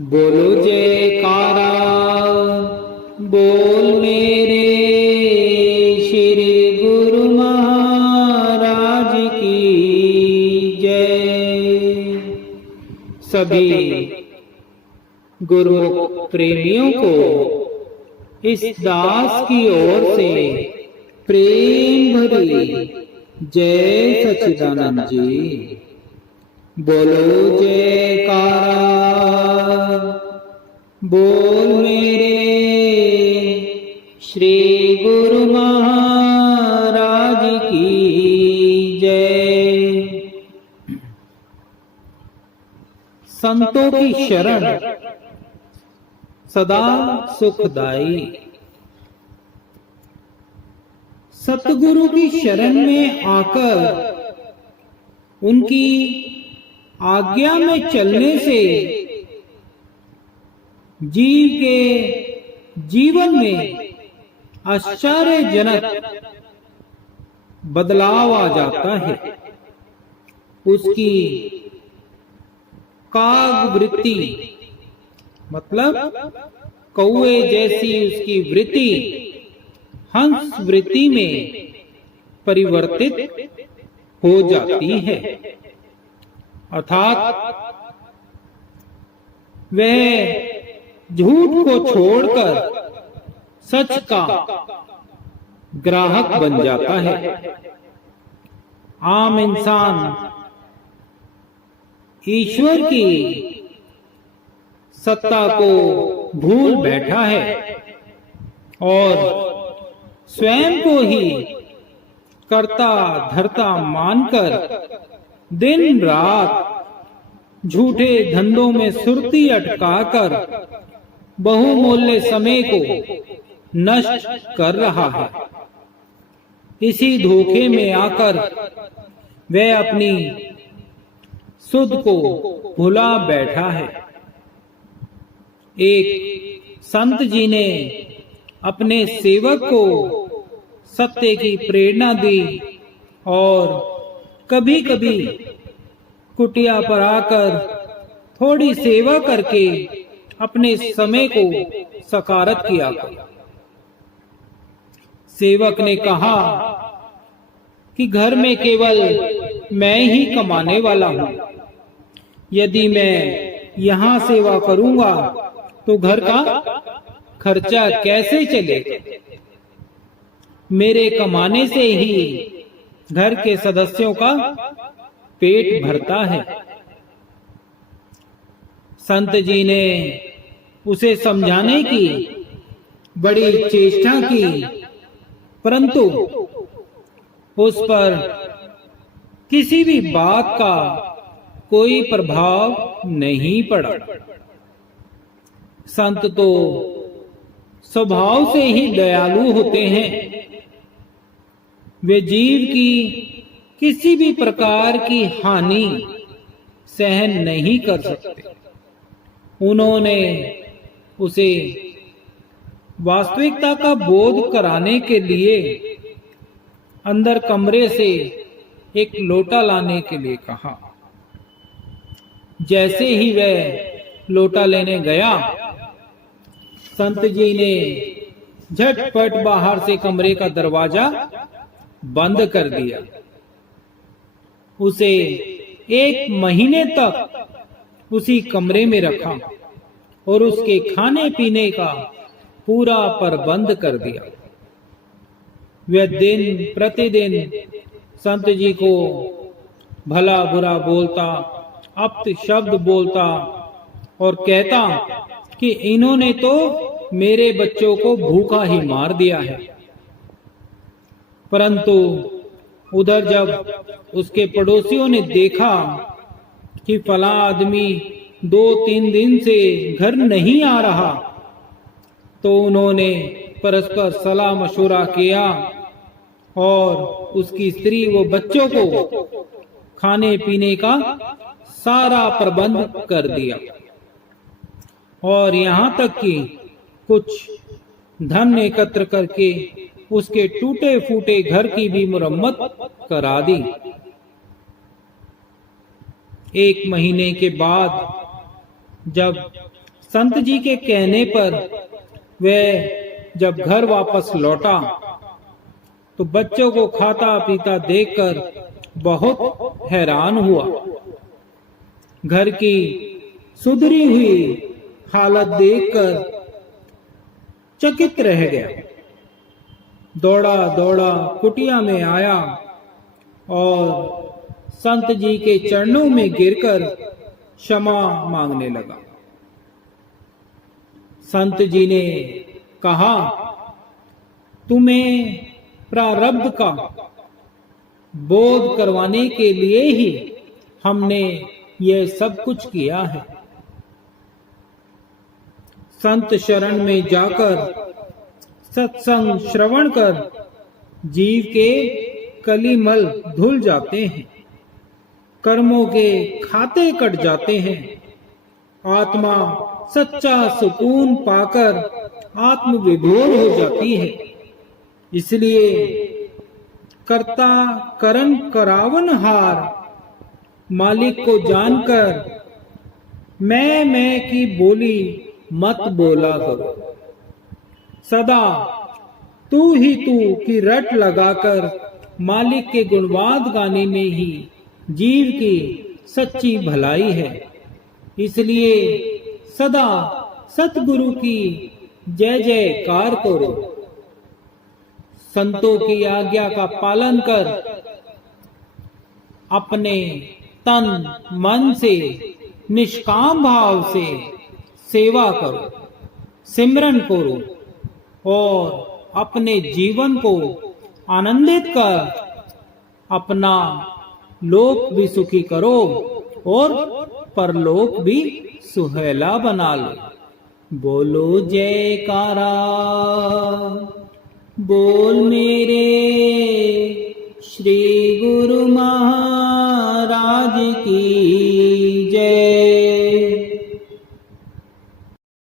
बोलो जयकारा, बोल मेरे श्री गुरु महाराज की जय। सभी गुरुमुख प्रेमियों को इस दास की ओर से प्रेम भरी जय सच्चिदानंद जी। बोलो जयकारा, बोल मेरे श्री गुरु महाराज की जय। संतों की शरण सदा सुखदाई। सतगुरु की शरण में आकर उनकी आज्ञा में चलने से जीव के जीवन में आश्चर्यजनक बदलाव आ जाता है। उसकी काग वृत्ति मतलब कौवे जैसी उसकी वृत्ति हंस वृत्ति में परिवर्तित हो जाती है, अर्थात वह झूठ को छोड़कर सच का ग्राहक बन जाता है। आम इंसान ईश्वर की सत्ता को भूल बैठा है और स्वयं को ही कर्ता धर्ता मानकर दिन रात झूठे धंधों में सुर्ती अटकाकर बहुमूल्य समय को नष्ट कर रहा है। इसी धोखे में आकर वह अपनी सुध को भुला बैठा है। एक संत जी ने अपने सेवक को सत्य की प्रेरणा दी और कभी कभी कुटिया पर आकर थोड़ी सेवा करके अपने समय को सकारत किया। सेवक ने कहा कि घर में केवल मैं ही कमाने वाला हूं, यदि मैं यहां सेवा करूंगा तो घर का खर्चा कैसे चलेगा? मेरे कमाने से ही घर के सदस्यों का पेट भरता है। संत जी ने उसे समझाने की बड़ी चेष्टा की, परंतु उस पर किसी भी बात का कोई प्रभाव नहीं पड़ा। संत तो स्वभाव से ही दयालु होते हैं। वे जीव की किसी भी प्रकार की हानि सहन नहीं कर सकते। उन्होंने उसे वास्तविकता का बोध कराने के लिए अंदर कमरे से एक लोटा लाने के लिए कहा। जैसे ही वह लोटा लेने गया, संत जी ने झटपट बाहर से कमरे का दरवाजा बंद कर दिया। उसे 1 महीने तक उसी कमरे में रखा और उसके खाने पीने का पूरा प्रबंध कर दिया। वह दिन प्रतिदिन संत जी को भला बुरा बोलता, अपशब्द बोलता और कहता कि इन्होंने तो मेरे बच्चों को भूखा ही मार दिया है। परंतु उधर जब उसके पड़ोसियों ने देखा कि फला आदमी 2-3 दिन से घर नहीं आ रहा, तो उन्होंने परस्पर सलाह मशवरा किया और उसकी स्त्री व बच्चों को खाने पीने का सारा प्रबंध कर दिया और यहाँ तक कि कुछ धन एकत्र करके उसके टूटे फूटे घर की भी मरम्मत करा दी। 1 महीने के बाद जब संत जी के कहने पर वह जब घर वापस लौटा तो बच्चों को खाता पीता देखकर बहुत हैरान हुआ। घर की सुधरी हुई हालत देखकर चकित रह गया। दौड़ा दौड़ा कुटिया में आया और संत जी के चरणों में गिरकर क्षमा मांगने लगा। संत जी ने कहा, तुम्हें प्रारब्ध का बोध करवाने के लिए ही हमने यह सब कुछ किया है। संत शरण में जाकर सत्संग श्रवण कर जीव के कलिमल धुल जाते हैं, कर्मों के खाते कट जाते हैं, आत्मा सच्चा सुकून पाकर आत्म विभोर हो जाती है। इसलिए कर्ता करन करावन हार मालिक को जानकर मैं की बोली मत बोला करो। सदा तू ही तू की रट लगाकर मालिक के गुणवाद गाने में ही जीव की सच्ची भलाई है। इसलिए सदा सतगुरु की जय जयकार करो। संतों की आज्ञा का पालन कर अपने तन मन से निष्काम भाव से सेवा करो, सिमरन करो और अपने जीवन को आनंदित कर अपना लोक भी सुखी करो और परलोक भी सुहेला बना लो। बोलो जयकारा बोल मेरे श्री गुरु महाराज की जय।